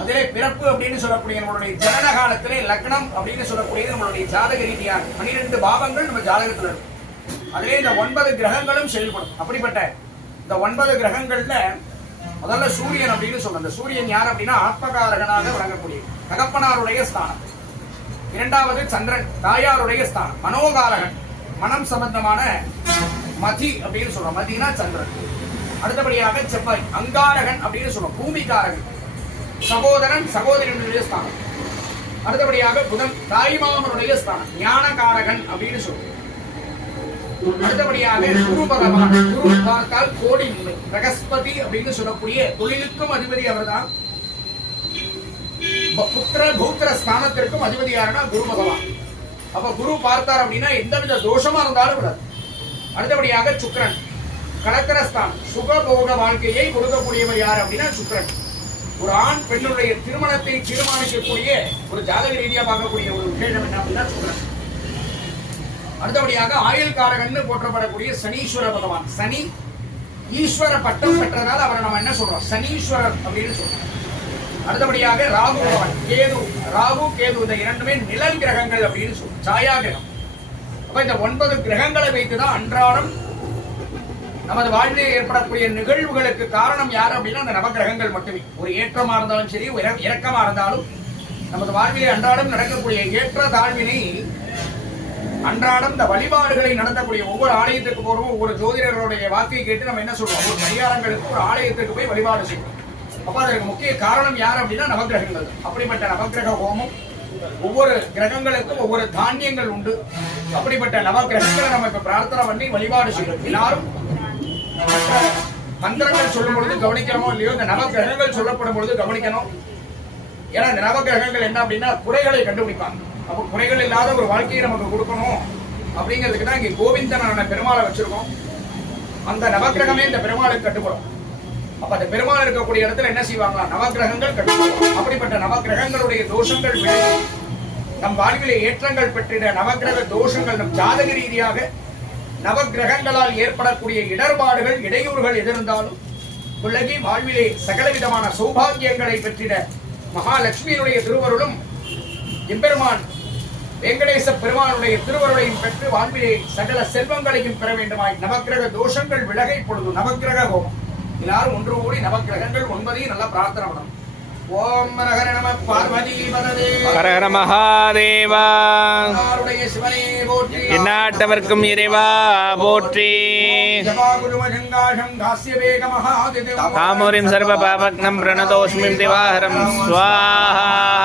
அதிலே பிறப்பு அப்படின்னு சொல்லக்கூடிய நம்மளுடைய ஜனன காலத்திலே லக்னம் அப்படின்னு சொல்லக்கூடியது நம்மளுடைய ஜாதக ரீதியாக பனிரெண்டு பாவங்கள் நம்ம ஜாதகத்தில் இருக்கும் அதிலே இந்த ஒன்பது கிரகங்களும் செயல்படும் அப்படிப்பட்ட இந்த ஒன்பது கிரகங்கள்ல முதல்ல சூரியன் அப்படின்னு சொல்லணும் இந்த சூரியன் யார் அப்படின்னா ஆத்மகாரகனாக வழங்கக்கூடிய தகப்பனாருடைய ஸ்தானம் இரண்டாவது சந்திரன் தாயாருடைய ஸ்தானம் மனோகாரகன் மனம் சம்பந்தமான மதி அப்படின்னு சொல்றோம் மதினா சந்திரன் அடுத்தபடியாக செவ்வாய் அங்காரகன் அப்படின்னு சொல்றோம் பூமிகாரகன் சகோதரன் சகோதரனுடைய ஸ்தானம் அடுத்தபடியாக புதன் தாய்மாமனுடைய ஸ்தானம் ஞானகாரகன் அப்படின்னு சொல்லுவோம் அடுத்தபடியாக குரு பகவான் குரு பார்த்தால் கோடி முறை பிரகஸ்பதி அப்படின்னு சொல்லக்கூடிய தொழிலுக்கும் அதிபதி அவர்தான் புத்திர பௌத்திர ஸ்தானத்திற்கும் அதிபதி குரு பகவான் அப்ப குரு பார்த்தார் அப்படின்னா எந்தவித தோஷமா இருந்தாலும் விடாது அடுத்தபடியாக சுக்கரன் கலத்திரஸ்தான் சுகபோக வாழ்க்கையை கொடுக்கக்கூடியவர் யார் அப்படின்னா சுக்கரன் ஒரு ஆண் பெண்ணுடைய திருமணத்தை தீர்மானிக்கக்கூடிய ஒரு ஜாதக ரீதியா பார்க்கக்கூடிய ஒரு விஷயம் என்ன அப்படின்னா சொல்றேன் அடுத்தபடியாக ஆயுள் காரகன் போற்றப்படக்கூடிய சனீஸ்வர பகவான் சனி ஈஸ்வர பட்டம் பெற்றதால் அவரை நம்ம என்ன சொல்றோம் சனீஸ்வரர் அப்படின்னு சொல்றோம் அடுத்தபடியாக ராகு பகவான் கேது ராகு கேது இந்த இரண்டுமே நிழல் கிரகங்கள் அப்படின்னு சொல்றோம் சாயா கிரகம் அப்ப இந்த ஒன்பது கிரகங்களை வைத்துதான் அன்றாடம் நமது வாழ்வில் ஏற்படக்கூடிய நிகழ்வுகளுக்கு காரணம் யார் அப்படின்னா அந்த நவகிரகங்கள் மட்டுமே ஒரு ஏற்றமா இருந்தாலும் சரி இறக்கமா இருந்தாலும் நமது வாழ்வில் அன்றாடம் நடக்கக்கூடிய ஏற்ற தாழ்வினை அன்றாடம் இந்த வழிபாடுகளை நடத்தக்கூடிய ஒவ்வொரு ஆலயத்துக்கு போறோம் ஒவ்வொரு ஜோதிடர்களுடைய வாக்கை கேட்டு நம்ம என்ன சொல்றோம் ஒரு பரிகாரங்களுக்கு ஒரு ஆலயத்துக்கு போய் வழிபாடு செய்யணும் அப்ப அதற்கு முக்கிய காரணம் யார் அப்படின்னா நவகிரகங்கள் அப்படிப்பட்ட நவகிரக ஹோமம் ஒவ்வொரு கிரகங்களுக்கும் ஒவ்வொரு தானியங்கள் உண்டு அப்படிப்பட்ட நவகிரகங்களை நம்ம இப்ப பிரார்த்தனை பண்ணி வழிபாடு செய்யணும் எல்லாரும் மந்திரங்கள் சொல்லும் பொழுது கவனிக்கணும் இல்லையோ இந்த நவகிரகங்கள் சொல்லப்படும் பொழுது கவனிக்கணும் ஏன்னா இந்த நவகிரகங்கள் என்ன அப்படின்னா குறைகளை கண்டுபிடிப்பாங்க அப்ப குறைகள் இல்லாத ஒரு வாழ்க்கையை நமக்கு கொடுக்கணும் அப்படிங்கிறதுக்கு தான் இங்க கோவிந்தனான பெருமாளை வச்சிருக்கோம் அந்த நவகிரகமே இந்த பெருமாளுக்கு கட்டுப்படும் அப்ப அந்த பெருமாள் இருக்கக்கூடிய இடத்துல என்ன செய்வாங்க நவகிரகங்கள் கட்டுப்படும் அப்படிப்பட்ட நவகிரகங்களுடைய தோஷங்கள் நம் வாழ்விலே ஏற்றங்கள் பெற்றிட நவகிரக தோஷங்கள் நம் ஜாதக ரீதியாக நவகிரகங்களால் ஏற்படக்கூடிய இடர்பாடுகள் இடையூறுகள் எதிர்ந்தாலும் உலகின் வாழ்விலே சகலவிதமான சௌபாகியங்களை பெற்றிட மகாலட்சுமியினுடைய திருவருளும் எம்பெருமான் வெங்கடேச பெருமானுடைய திருவருளையும் பெற்று வாழ்விலே சகல செல்வங்களையும் பெற வேண்டுமாய் நவக்கிரக தோஷங்கள் விலகை பொழுது நவக்கிரக ஹோமம் எல்லாரும் ஒன்று கூடி நவக்கிரகங்கள் ஒன்பதையும் நல்லா பிரார்த்தனை பண்ணணும் ஓம் இறைவா போற்றி காமூரிம் சர்வ பாபக்னம் பிரணதோஸ்மிம் திவாகரம் சுவாஹா